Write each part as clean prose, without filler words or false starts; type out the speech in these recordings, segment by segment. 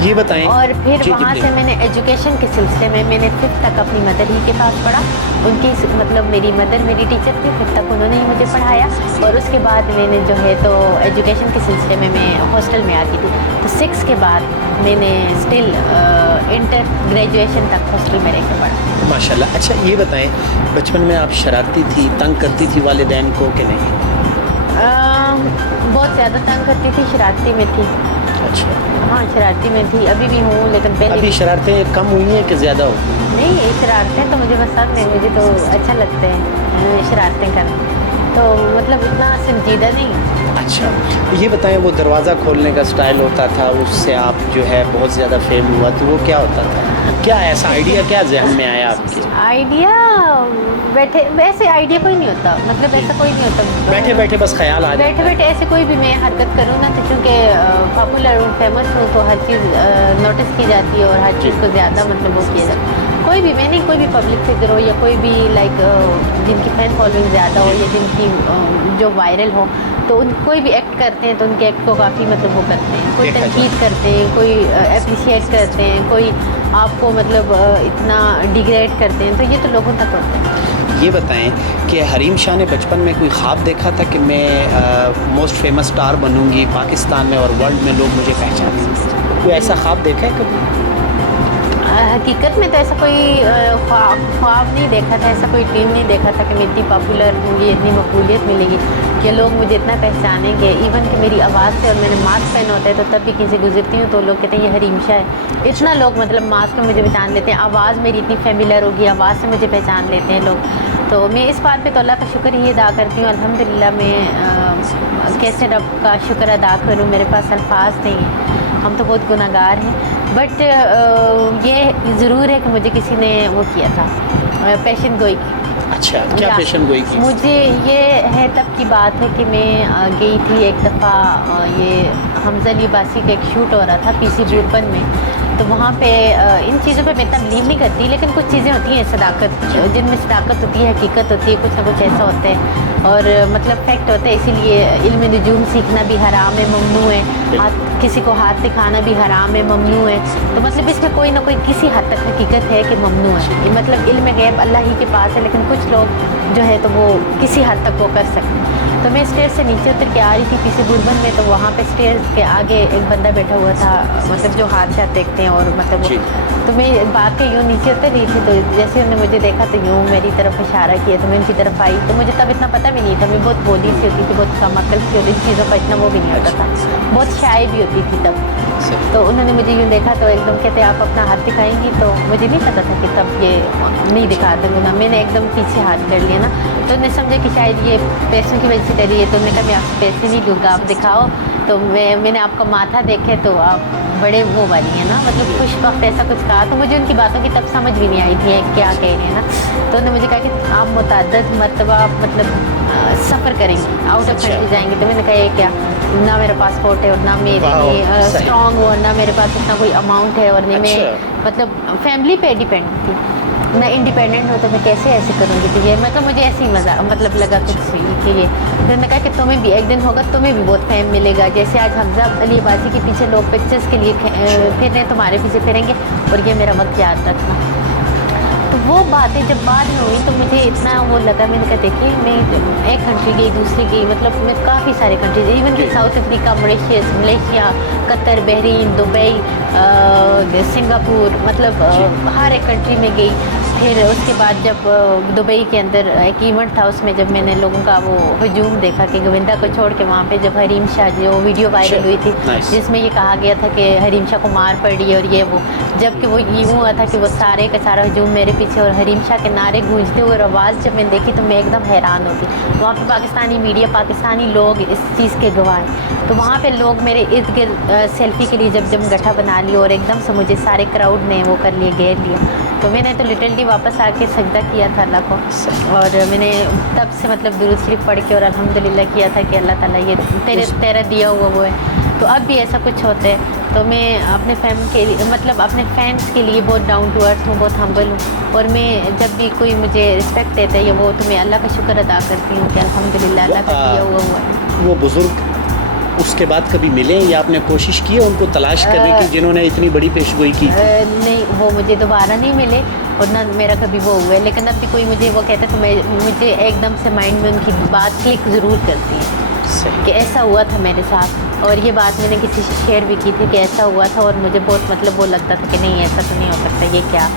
یہ بتائیں. اور پھر جی وہاں جی سے میں نے ایجوکیشن کے سلسلے میں نے 5th تک اپنی مدر ہی کے پاس پڑھا. ان کی مطلب میری مدر میری ٹیچر تھی, 5th تک انہوں نے ہی مجھے پڑھایا. اور اس کے بعد میں نے جو ہے تو ایجوکیشن کے سلسلے میں ہاسٹل میں آتی تھی. تو 6 کے بعد میں نے اسٹل انٹر گریجویشن تک ہاسٹل میں رہ کے پڑھا. ماشاء اللہ. اچھا یہ بتائیں, بچپن میں آپ شرارتی تھی, تنگ کرتی تھی والدین کو کہ نہیں؟ بہت زیادہ تنگ کرتی تھی, شرارتی میں تھی. اچھا. ہاں شرارتی میں تھی, ابھی بھی ہوں, لیکن پہلے ابھی شرارتیں کم ہوئی ہیں کہ زیادہ ہو؟ نہیں, شرارتیں تو مجھے پسند ہیں, مجھے تو اچھا لگتے ہیں شرارتیں کرنا, تو مطلب اتنا سنجیدہ نہیں. اچھا یہ بتائیں, وہ دروازہ کھولنے کا سٹائل ہوتا تھا, اس سے آپ جو ہے بہت زیادہ فیم ہوا, تو وہ کیا ہوتا تھا؟ کیا ایسا آئیڈیا کیا ذہن میں آیا آپ کے؟ آئیڈیا بیٹھے ویسے آئیڈیا کوئی نہیں ہوتا, مطلب ایسا کوئی نہیں ہوتا, بیٹھے بیٹھے بس خیال آ جاتا ہے. بیٹھے بیٹھے ایسے کوئی بھی میں حرکت کروں نا, تو چونکہ پاپولر ہوں, فیمس ہوں, تو ہر چیز نوٹس کی جاتی ہے اور ہر چیز کو زیادہ مطلب وہ کیا جاتا ہے. کوئی بھی, میں نہیں, کوئی بھی پبلک فگر ہو یا کوئی بھی لائک جن کی فین فالوئنگ زیادہ ہو یا جن کی جو وائرل ہو, تو ان کوئی بھی ایکٹ کرتے ہیں تو ان کے ایکٹ کو کافی مطلب وہ کرتے ہیں, کوئی تنقید کرتے ہیں, کوئی اپریشیٹ کرتے ہیں, کوئی آپ کو مطلب اتنا ڈیگریڈ کرتے ہیں, تو یہ تو لوگوں تک ہوتا ہے. یہ بتائیں کہ حریم شاہ نے بچپن میں کوئی خواب دیکھا تھا کہ میں موسٹ فیمس اسٹار بنوں گی پاکستان میں اور ورلڈ میں لوگ مجھے پہچانیں گے؟ کوئی ایسا خواب دیکھا ہے کبھی؟ حقیقت میں تو ایسا کوئی خواب نہیں دیکھا تھا, ایسا کوئی ڈریم نہیں دیکھا تھا کہ میں اتنی پاپولر ہوں گی, اتنی مقبولیت ملے گی کہ لوگ مجھے اتنا پہچانیں گے. ایون کہ میری آواز سے, اور میں نے ماسک پہنا ہوتا ہے تو تب بھی کسی گزرتی ہوں تو لوگ کہتے ہیں یہ حریم شاہ ہے. اتنا لوگ مطلب ماسک میں مجھے پہچان لیتے ہیں, آواز میری اتنی فیملیئر ہوگی, آواز سے مجھے پہچان لیتے ہیں لوگ. تو میں اس بات پہ تو اللہ کا شکر ہی ادا کرتی ہوں. الحمدللہ میں کیسے رب کا شکر ادا کروں, میرے پاس الفاظ نہیں ہیں, ہم تو بہت گناہ گار ہیں. بٹ یہ ضرور ہے کہ مجھے کسی نے وہ کیا تھا, پیشن گوئی کی. اچھا, کیا پیشن گوئی کی؟ مجھے یہ ہے تب کی بات ہے کہ میں گئی تھی ایک دفعہ, یہ حمزہ علی عباسی کا ایک شوٹ ہو رہا تھا پی سی بوربن میں. تو وہاں پہ ان چیزوں پہ میں تبلیغ نہیں کرتی, لیکن کچھ چیزیں ہوتی ہیں صداقت, جن میں صداقت ہوتی ہے, حقیقت ہوتی ہے, کچھ نہ کچھ ایسا ہوتا ہے اور مطلب فیکٹ ہوتا ہے. اسی لیے علم نجوم سیکھنا بھی حرام ہے, ممنوع ہے. کسی کو ہاتھ دکھانا بھی حرام ہے, ممنوع ہے. تو مطلب اس میں کوئی نہ کوئی کسی حد تک حقیقت ہے کہ ممنوع ہے. مطلب علم غیب اللہ ہی کے پاس ہے, لیکن کچھ لوگ جو ہے تو وہ کسی حد تک وہ کر سکتے ہیں. تو میں اسٹیئر سے نیچے اتر کے آ رہی تھی پی سی بوربن میں, تو وہاں پہ اسٹیئر کے آگے ایک بندہ بیٹھا ہوا تھا, مطلب جو ہاتھ شاتھ دیکھتے ہیں, اور مطلب تو میں بات کے یوں نیچے اتر رہی تھی, تو جیسے انہوں نے مجھے دیکھا تو یوں میری طرف اشارہ کیا, تو میں ان کی طرف آئی. تو مجھے تب اتنا پتہ بھی نہیں تھا, میں بہت بولی سی ہوتی تھی, بہت کم عقل سی ہوتی, چیزوں کا اتنا وہ بھی نہیں ہوتا تھا, بہت شائع بھی ہوتی تھی تب. تو انہوں نے مجھے یوں دیکھا تو ایک دم کہتے آپ اپنا ہاتھ دکھائیں گی, تو مجھے نہیں پتا تھا کہ تب یہ نہیں دکھا دوں گا. میں نے ایک دم پیچھے ہاتھ کر لیا نا, تو انہوں نے سمجھا کہ شاید یہ پیسوں کی وجہ سے ڈری ہے, تو انہوں نے کہا میں آپ پیسے نہیں دوں گا, آپ دکھاؤ. تو میں نے آپ کا ماتھا دیکھے تو آپ بڑے وہ والی ہیں نا, مطلب خوش وقت ایسا کچھ کہا. تو مجھے ان کی باتوں کی تب سمجھ بھی نہیں آئی تھی کیا کہہ رہے ہیں نا. تو انہوں نے مجھے کہا کہ آپ متعدد مرتبہ مطلب سفر کریں گے, آؤٹ آف کنٹری جائیں گے. تو میں نے کہا یہ کیا, نہ میرا پاسپورٹ ہے اور نہ میرے لیے اسٹرانگ ہو, نہ میرے پاس اتنا کوئی اماؤنٹ ہے, اور نہیں میں مطلب فیملی پہ ڈیپینڈ تھی, نہ انڈیپینڈنٹ ہو, تو میں کیسے ایسے کروں گی. تو یہ مطلب مجھے ایسے ہی مزہ مطلب لگا کچھ کہ یہ. پھر میں نے کہا کہ تمہیں بھی ایک دن ہوگا, تمہیں بھی بہت فیم ملے گا, جیسے آج حمزہ علی عباسی کے پیچھے لوگ پکچرز کے لیے پھر رہے, تمہارے پیچھے پھریں گے, اور یہ میرا وقت یاد رکھنا. تو وہ باتیں جب بعد میں ہوئی تو مجھے اتنا وہ لگا, میں نے کہا دیکھیے میں ایک کنٹری گئی, دوسری گئی, مطلب میں کافی سارے کنٹریز, ایون کہ ساؤتھ افریقہ, ملیشیا, قطر, بحرین, دبئی, سنگاپور, مطلب ہر ایک کنٹری میں گئی. پھر اس کے بعد جب دبئی کے اندر ایک ایونٹ تھا, اس میں جب میں نے لوگوں کا وہ ہجوم دیکھا کہ گووندا کو چھوڑ کے وہاں پہ جب حریم شاہ جو ویڈیو وائرل ہوئی تھی جس میں یہ کہا گیا تھا کہ حریم شاہ کو مار پڑی اور یہ وہ, جب کہ وہ یوں ہوا تھا کہ وہ سارے کا سارا ہجوم میرے پیچھے اور حریم شاہ کے نعرے گونجتے ہوئے, اور آواز جب میں نے دیکھی تو میں ایک دم حیران ہوتی. وہاں پہ پاکستانی میڈیا, پاکستانی لوگ اس چیز کے گواہ ہیں. تو وہاں پہ لوگ میرے ارد گرد سیلفی کے لیے جب گٹھا بنا لیا, اور ایک دم سے مجھے سارے کراؤڈ نے وہ کر لیے, گھیر لیا. تو میں نے تو لٹرلی واپس آ کے سجدہ کیا تھا اللہ کو, اور میں نے تب سے مطلب درود شریف پڑھ کے اور الحمدللہ کیا تھا کہ اللہ تعالیٰ یہ تیرا دیا ہوا وہ ہے. تو اب بھی ایسا کچھ ہوتا ہے تو میں اپنے فیم کے لیے مطلب اپنے فینس کے لیے بہت ڈاؤن ٹو ارتھ ہوں, بہت ہمبل ہوں. اور میں جب بھی کوئی مجھے رسپیکٹ دیتا ہے یا وہ, تو میں اللہ کا شکر ادا کرتی ہوں کہ الحمدللہ اللہ کا دیا ہوا ہے. وہ بزرگ اس کے بعد کبھی ملے یا آپ نے کوشش کی ہے ان کو تلاش کرنے کی جنہوں نے اتنی بڑی پیشگوئی کی؟ نہیں، وہ مجھے دوبارہ نہیں ملے اور نہ میرا کبھی وہ ہوا ہے، لیکن اب بھی کوئی مجھے وہ کہتا ہے تو مجھے ایک دم سے مائنڈ میں ان کی بات کلک ضرور کرتی ہے کہ ایسا ہوا تھا میرے ساتھ، اور یہ بات میں نے کسی سے شیئر بھی کی تھی کہ ایسا ہوا تھا، اور مجھے بہت مطلب وہ لگتا تھا کہ نہیں ایسا تو نہیں ہو سکتا، یہ کیا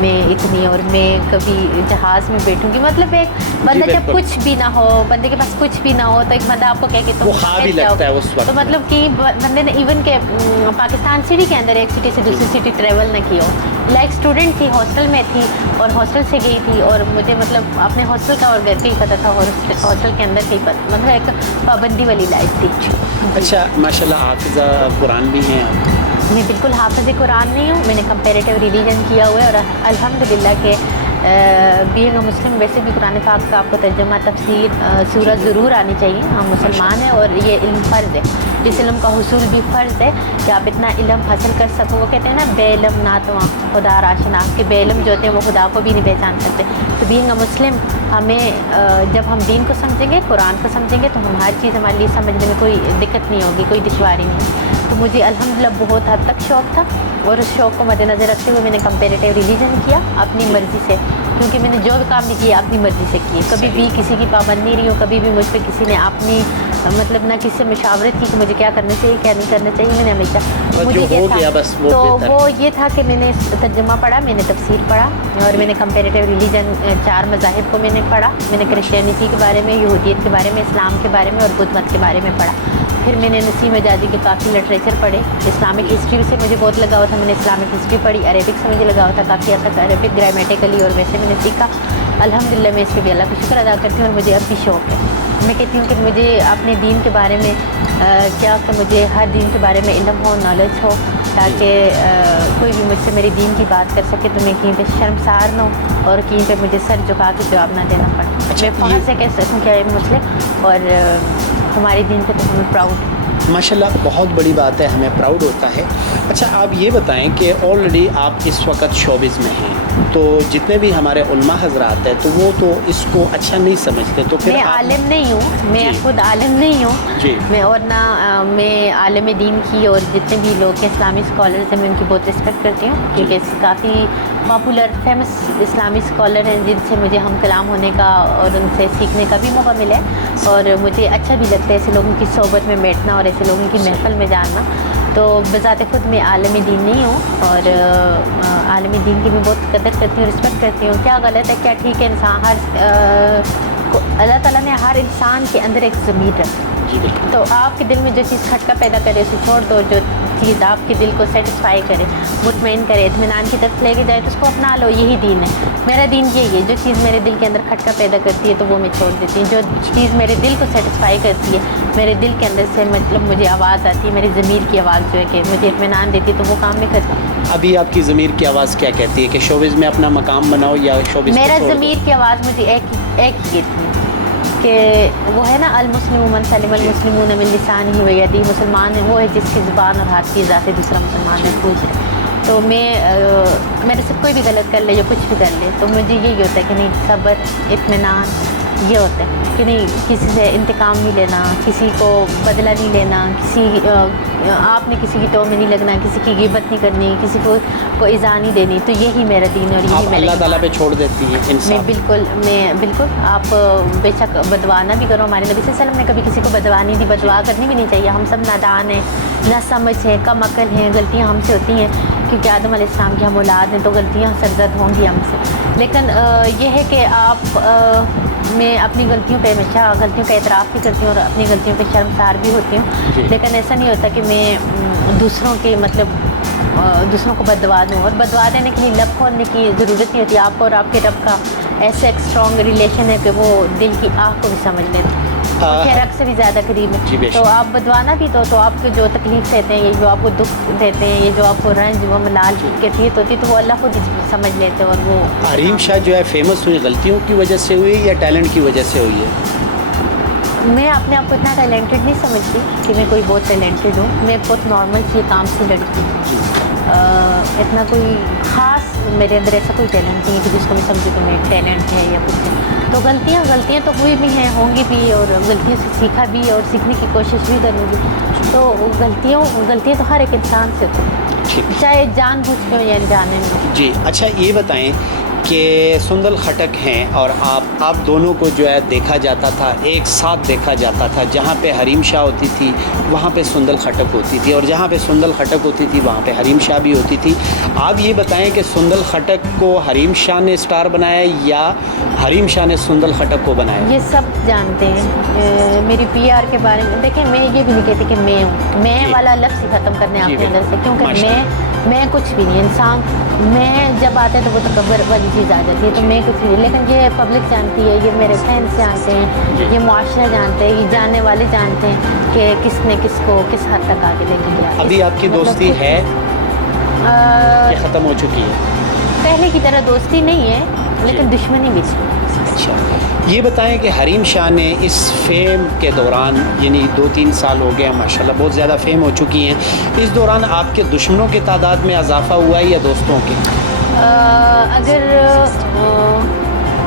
میں اتنی، اور میں کبھی جہاز میں بیٹھوں گی، مطلب ایک بندہ جب کچھ بھی نہ ہو، بندے کے پاس کچھ بھی نہ ہو تو ایک بندہ آپ کو کہہ کے وہ خواب ہی لگتا ہے اس وقت، تو مطلب کہ بندے نے ایون کہ پاکستان سٹی کے اندر ایک سٹی سے دوسری سٹی ٹریول نہ کی ہو، لائک اسٹوڈنٹ تھی، ہاسٹل میں تھی اور ہاسٹل سے گئی تھی، اور مجھے مطلب اپنے ہاسٹل کا اور گھر کا ہی پتہ تھا، اور ہاسٹل کے اندر کا ہی پتہ، مطلب ایک پابندی والی لائف تھی۔ اچھا ماشاء اللہ حافظہ قرآن بھی ہیں آپ؟ میں بالکل حافظ قرآن نہیں ہوں، میں نے کمپیریٹیو ریلیجن کیا ہوا ہے، اور الحمدللہ کہ بینگ اے مسلم ویسے بھی قرآن پاک کا آپ کو ترجمہ تفسیر سورت ضرور آنی چاہیے، ہم مسلمان ہیں اور یہ علم فرض ہے، اس علم کا حصول بھی فرض ہے کہ آپ اتنا علم حاصل کر سکو، وہ کہتے ہیں نا بے علم نہ تو خدا را شناخت، کہ بے علم جو ہوتے ہیں وہ خدا کو بھی نہیں پہچان سکتے، تو بینگ اے مسلم ہمیں جب ہم دین کو سمجھیں گے، قرآن کو سمجھیں گے، تو ہم ہر چیز ہمارے لیے سمجھنے میں کوئی دقت نہیں ہوگی، کوئی دشواری نہیں، تو مجھے الحمدللہ بہت حد تک شوق تھا، اور اس شوق کو مد نظر رکھتے ہوئے میں نے کمپیریٹیو ریلیجن کیا اپنی مرضی سے، کیونکہ میں نے جو بھی کام نہیں کیا اپنی مرضی سے کیے، کبھی بھی کسی کی پابند نہیں رہی ہوں، کبھی بھی مجھ پہ کسی نے اپنی مطلب نہ کسی سے مشاورت کی کہ مجھے کیا کرنا چاہیے کیا نہیں کرنا چاہیے، میں نے ہمیشہ مجھے یہ تھا، تو وہ یہ تھا کہ میں نے ترجمہ پڑھا، میں نے تفسیر پڑھا، اور میں نے کمپیریٹیو ریلیجن 4 مذاہب کو میں نے پڑھا، میں نے کرسچینٹی کے بارے میں، یہودیت کے بارے میں، اسلام کے بارے میں اور بدھ مت کے بارے میں پڑھا، پھر میں نے نسیم اعجازی کے کافی لٹریچر پڑھے، اسلامک ہسٹری سے مجھے بہت لگا ہوا تھا، میں نے اسلامک ہسٹری پڑھی، عربک سے مجھے لگا ہوا تھا کافی حد تک، عربک گرامیٹیکلی اور ویسے میں نے سیکھا، الحمدللہ میں اس کے بھی اللہ کا شکر ادا کرتی ہوں، اور مجھے اب بھی شوق ہے، میں کہتی ہوں کہ مجھے اپنے دین کے بارے میں کیا کہ مجھے ہر دین کے بارے میں علم ہو، نالج ہو، تاکہ کوئی بھی مجھ سے میری دین کی بات کر سکے تو میں کہیں پہ شرمسار نہ ہوں اور کہیں پہ مجھے سر جھکا کے جواب نہ دینا پڑے، میں فخر سے کہہ سکوں کہ مسلم اور ہمارے دین پہ تو ہمیں پراؤڈ ہے۔ ماشاء اللہ بہت بڑی بات ہے، ہمیں پراؤڈ ہوتا ہے۔ اچھا آپ یہ بتائیں کہ آلریڈی آپ اس وقت شوبز میں ہیں، تو جتنے بھی ہمارے علماء حضرات ہیں تو وہ تو اس کو اچھا نہیں سمجھتے، تو پھر میں عالم نہیں ہوں، میں خود عالم نہیں ہوں، میں اور نہ میں عالم دین کی، اور جتنے بھی لوگ ہیں اسلامی اسکالرز ہیں میں ان کی بہت رسپیکٹ کرتی ہوں، کیونکہ کافی پاپولر فیمس اسلامی اسکالر ہیں جن سے مجھے ہم کلام ہونے کا اور ان سے سیکھنے کا بھی موقع ملا ہے، اور مجھے اچھا بھی لگتا ہے ایسے لوگوں کی صحبت میں بیٹھنا اور ایسے لوگوں کی محفل میں جاننا، تو بذات خود میں عالم دین نہیں ہوں، اور عالم دین کی بھی بہت قدر کرتی ہوں، رسپیکٹ کرتی ہوں، کیا غلط ہے کیا ٹھیک ہے، انسان اللہ تعالیٰ نے ہر انسان کے اندر ایک ضمیر رکھی، تو آپ کے دل میں جو چیز کھٹکا پیدا کرے اسے چھوڑ دو، جو چیز آپ کے دل کو سیٹسفائی کرے، مطمئن کرے، اطمینان کی طرف لے کے جائے تو اس کو اپنا لو، یہی دین ہے، میرا دین یہی ہے، جو چیز میرے دل کے اندر کھٹکا پیدا کرتی ہے تو وہ میں چھوڑ دیتی ہوں، جو چیز میرے دل کو سیٹسفائی کرتی ہے، میرے دل کے اندر سے مطلب مجھے آواز آتی ہے، میری ضمیر کی آواز جو ہے کہ مجھے اطمینان دیتی ہے تو وہ کام میں کرتی ہوں۔ ابھی آپ کی ضمیر کی آواز کیا کہتی ہے کہ شوبز میں اپنا مقام بناؤ یا شوبز؟ میرا ضمیر کی آواز مجھے ایک ہی کہتی ہے کہ وہ ہے نا المسلم من سلم المسلمون من لسانہ و یدہ، مسلمان ہے وہ ہے جس کی زبان اور ہاتھ کی اذا سے دوسرا مسلمان محفوظ ہے، تو میرے سے کوئی بھی غلط کر لے یا کچھ بھی کر لے تو مجھے یہی ہوتا ہے کہ نہیں، صبر، اطمینان، یہ ہوتا ہے کہ نہیں کسی سے انتقام نہیں لینا، کسی کو بدلہ نہیں لینا، آپ نے کسی کی ٹو میں نہیں لگنا، کسی کی غیبت نہیں کرنی، کسی کو ایذا نہیں دینی، تو یہی میرا دین اور یہی میرا اللہ تعالیٰ پہ چھوڑ دیتی ہیں انسان؟ میں بالکل آپ بے شک بدوانا بھی کرو، ہمارے نبی صلی اللہ علیہ وسلم نے کبھی کسی کو بدوا نہیں دی، بدوا کرنی بھی نہیں چاہیے، ہم سب نادان ہیں، نہ سمجھ ہیں، کم عقل ہیں، غلطیاں ہم سے ہوتی ہیں کیونکہ آدم علیہ السلام کی ہم اولاد ہیں تو غلطیاں سرزد ہوں گی ہم سے، لیکن یہ ہے کہ میں اپنی غلطیوں پہ ہمیشہ غلطیوں کا اعتراف بھی کرتی ہوں اور اپنی غلطیوں پہ شرمسار بھی ہوتی ہوں، لیکن ایسا نہیں ہوتا کہ میں دوسروں کے مطلب دوسروں کو بدوا دوں، اور بدوا دینے کے لیے لب کھولنے کی ضرورت نہیں ہوتی، آپ کو اور آپ کے رب کا ایسا ایک اسٹرانگ ریلیشن ہے کہ وہ دل کی آہ کو بھی سمجھ لیتے ہیں، رب سے بھی زیادہ قریب ہے، تو آپ بدوانا بھی تو آپ کو جو تکلیف دیتے ہیں، یہ جو آپ کو دکھ دیتے ہیں، یہ جو آپ کو رنج و ملال کی کیفیت ہوتی ہے تو وہ اللہ خود سمجھ لیتے ہیں، اور وہ حریم شاہ جو ہے فیمس ہوئی غلطیوں کی وجہ سے ہوئی یا ٹیلنٹ کی وجہ سے ہوئی ہے؟ میں اپنے آپ کو اتنا ٹیلنٹڈ نہیں سمجھتی کہ میں کوئی بہت ٹیلنٹڈ ہوں، میں بہت نارمل سی کام سی لڑکی ہوں، اتنا کوئی خاص میرے اندر ایسا کوئی ٹیلنٹ نہیں ہے کہ جس کو میں سمجھوں کہ میں ٹیلنٹ ہے یا کچھ ہے، تو غلطیاں تو ہوئی بھی ہیں, ہوں گی بھی, اور غلطیوں سے سیکھا بھی اور سیکھنے کی کوشش بھی کروں گی. تو غلطیاں تو ہر ایک انسان سے ہوتی ہیں, چاہے جان بوجھ کے یا انجانے میں. جی اچھا یہ بتائیں کہ سندل خٹک ہیں اور آپ دونوں کو جو ہے دیکھا جاتا تھا, ایک ساتھ دیکھا جاتا تھا. جہاں پہ حریم شاہ ہوتی تھی وہاں پہ سندل خٹک ہوتی تھی, اور جہاں پہ سندل خٹک ہوتی تھی وہاں پہ حریم شاہ بھی ہوتی تھی. آپ یہ بتائیں کہ سندل خٹک کو حریم شاہ نے اسٹار بنایا یا حریم شاہ نے سندل خٹک کو بنایا؟ یہ سب جانتے ہیں. میری پی آر کے بارے میں دیکھیں, میں یہ بھی نہیں کہتی کہ میں ہوں, میں والا لفظ ہی ختم کرنے آپ کے اندر سے, کیونکہ میں کچھ بھی نہیں. انسان میں جب آتا ہے تو وہ تکبر والی چیز آ جاتی ہے, تو میں کچھ بھی نہیں. لیکن یہ پبلک جانتی ہے, یہ میرے فرینڈس جانتے ہیں, یہ معاشرہ جانتے ہیں, یہ جاننے والے جانتے ہیں کہ کس نے کس کو کس حد تک آگے لے کے گیا. ابھی آپ کی دوستی ہے کہ ختم ہو چکی ہے؟ پہلے کی طرح دوستی نہیں ہے, لیکن دشمنی بھی تھی. اچھا یہ بتائیں کہ حریم شاہ نے اس فیم کے دوران, یعنی 2-3 سال ہو گئے ماشاءاللہ بہت زیادہ فیم ہو چکی ہیں, اس دوران آپ کے دشمنوں کی تعداد میں اضافہ ہوا ہے یا دوستوں کے؟ اگر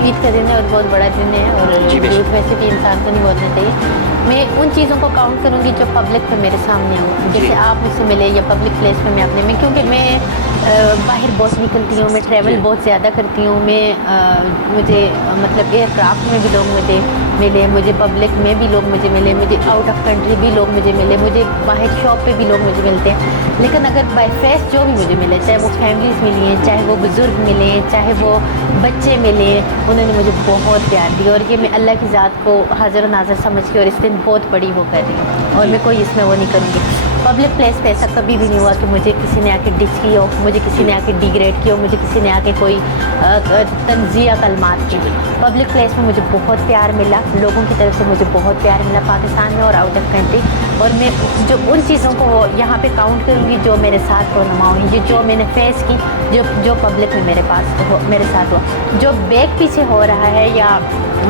عید کا دن ہے اور بہت بڑا دن ہے, اور جھوٹ ویسے بھی انسان کو نہیں بولنا چاہیے. میں ان چیزوں کو کاؤنٹ کروں گی جو پبلک پہ میرے سامنے ہو, جیسے آپ مجھ سے ملے یا پبلک پلیس پہ میں اپنے میں, کیونکہ میں باہر بہت نکلتی ہوں, میں ٹریول بہت زیادہ کرتی ہوں. مجھے مطلب ایئر کرافٹ میں بھی لوگ مجھے ملے, مجھے پبلک میں بھی لوگ مجھے ملے, مجھے آؤٹ آف کنٹری بھی لوگ مجھے ملے, مجھے باہر شاپ پہ بھی لوگ مجھے ملتے ہیں. لیکن اگر بائی فیس جو بھی مجھے ملے, چاہے وہ فیملیز ملی ہیں, چاہے وہ بزرگ ملے, چاہے وہ بچے ملے, انہوں نے مجھے بہت پیار دیا. اور یہ میں اللہ کی ذات کو حاضر و ناظر سمجھ کے اور اس دن بہت بڑی ہو کر رہی ہوں, اور میں کوئی اس میں وہ نہیں کروں گی. پبلک پلیس پہ ایسا کبھی بھی نہیں ہوا کہ مجھے کسی نے آ کے ڈس کی ہو, مجھے کسی نے آ کے ڈیگریڈ کیا ہو, مجھے کسی نے آ کے کوئی تنزیہ کلمات کی. پبلک پلیس میں مجھے بہت پیار ملا, لوگوں کی طرف سے مجھے بہت پیار ملا, پاکستان میں اور آؤٹ آف کنٹری. اور میں جو ان چیزوں کو یہاں پہ کاؤنٹ کروں گی جو میرے ساتھ رونما ہوئی, یہ جو میں نے فیس کی, جو پبلک میں میرے ساتھ ہوا. جو بیک پیچھے ہو رہا ہے یا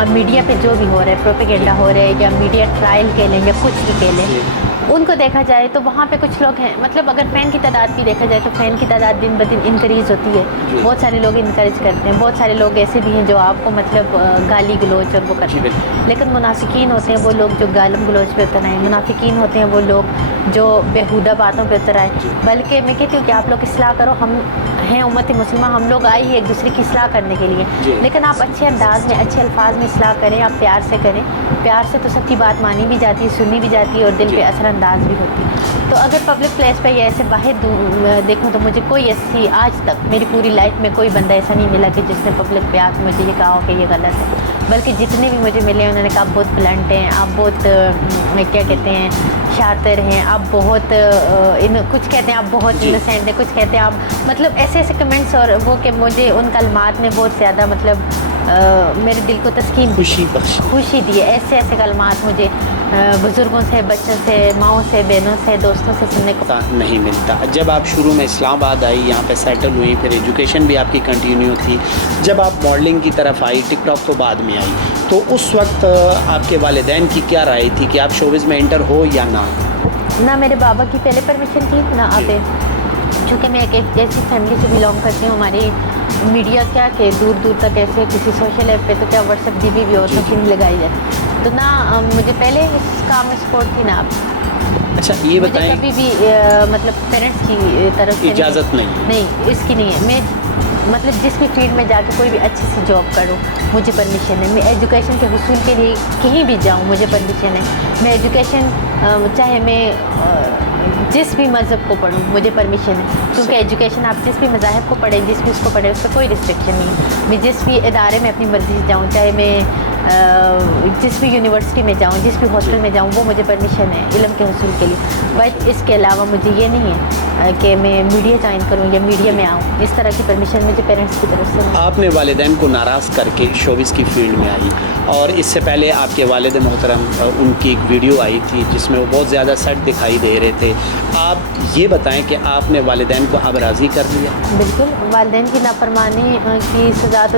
میڈیا پہ جو بھی ہو رہا ہے, پروپیگنڈا ہو رہا ہے یا میڈیا ٹرائل کہہ لیں یا کچھ بھی کہہ لیں, ان کو دیکھا جائے تو وہاں پہ کچھ لوگ ہیں, مطلب اگر فین کی تعداد بھی دیکھا جائے تو فین کی تعداد دن بدن انکریز ہوتی ہے. بہت سارے لوگ انکریج کرتے ہیں, بہت سارے لوگ ایسے بھی ہیں جو آپ کو مطلب گالی گلوچ اور وہ کرتے ہیں. لیکن منافقین ہوتے ہیں وہ لوگ جو گالم گلوچ پہ اتر آئے, منافقین ہوتے ہیں وہ لوگ جو بیہودہ باتوں پہ اتر آئے. بلکہ میں کہتی ہوں کہ آپ لوگ اصلاح کرو, ہم ہیں امت مسلمہ, ہم لوگ آئے ہی ایک دوسرے کی اصلاح کرنے کے لیے. لیکن آپ اچھے انداز میں, اچھے الفاظ میں اصلاح کریں, آپ پیار سے کریں. پیار سے تو سب کی بات مانی بھی جاتی ہے, سنی بھی جاتی ہے, اور دل پہ اثر انداز بھی ہوتی ہے. تو اگر پبلک پلیس پہ یہ ایسے باہر دیکھوں تو مجھے کوئی ایسی آج تک میری پوری لائف میں کوئی بندہ ایسا نہیں ملا کہ جس نے پبلک پہ آ کے مجھے یہ کہا ہو کہ یہ غلط ہے. بلکہ جتنے بھی مجھے ملے انہوں نے کہا آپ بہت بلنٹ ہیں, آپ بہت کیا کہتے ہیں شاطر ہیں, آپ بہت کچھ کہتے ہیں آپ بہت انوسینٹ ہیں, کچھ کہتے ہیں آپ مطلب ایسے ایسے کمنٹس, اور وہ کہ مجھے ان کلمات نے بہت زیادہ مطلب میرے دل کو تسکین خوشی دی. ایسے ایسے کلمات مجھے بزرگوں سے, بچوں سے, ماؤں سے, بہنوں سے, دوستوں سے سننے کو نہیں ملتا. جب آپ شروع میں اسلام آباد آئی, یہاں پہ سیٹل ہوئی, پھر ایجوکیشن بھی آپ کی کنٹینیو تھی, جب آپ ماڈلنگ کی طرف آئی, ٹک ٹاک تو بعد میں آئی, تو اس وقت آپ کے والدین کی کیا رائے تھی کہ آپ شوبز میں انٹر ہو یا نہ؟ نہ میرے بابا کی پہلے پرمیشن تھی, نہ آگے. چونکہ میں ایک ایسی فیملی سے بلانگ کرتی ہوں, ہماری میڈیا کیا کہ دور دور تک ایسے کسی سوشل ایپ پہ تو کیا واٹس ایپ ڈی بھی اور تو نہیں لگائی جائے, تو نہ مجھے پہلے اس کام میں سپورٹ تھی, نہ آپ. اچھا یہ بتائیں, کبھی بھی مطلب پیرنٹس کی طرف سے اجازت نہیں اس کی نہیں ہے. میں مطلب جس بھی فیلڈ میں جا کے کوئی بھی اچھی سی جاب کروں مجھے پرمیشن ہے. میں ایجوکیشن کے حصول کے لیے کہیں بھی جاؤں مجھے پرمیشن ہے. میں ایجوکیشن چاہے میں جس بھی مذہب کو پڑھوں مجھے پرمیشن ہے, کیونکہ ایجوکیشن آپ جس بھی مذاہب کو پڑھیں, جس بھی اس کو پڑھیں, اس پہ کوئی ریسٹرکشن نہیں ہے. میں جس بھی ادارے میں اپنی مرضی سے جاؤں, چاہے میں جس بھی یونیورسٹی میں جاؤں, جس بھی ہاسٹل میں جاؤں, وہ مجھے پرمیشن ہے علم کے حصول کے لیے. بٹ اس کے علاوہ مجھے یہ نہیں ہے کہ میں میڈیا جوائن کروں یا میڈیا میں آؤں, اس طرح کی پرمیشن مجھے پیرنٹس کی طرف سے. آپ نے والدین کو ناراض کر کے شوبز کی فیلڈ میں آئی, اور اس سے پہلے آپ کے والد محترم ان کی ایک ویڈیو آئی تھی جس میں وہ بہت زیادہ سیٹ دکھائی دے رہے تھے. آپ یہ بتائیں کہ آپ نے والدین کو اب راضی کر لیا؟ بالکل, والدین کی نافرمانی کی سزا تو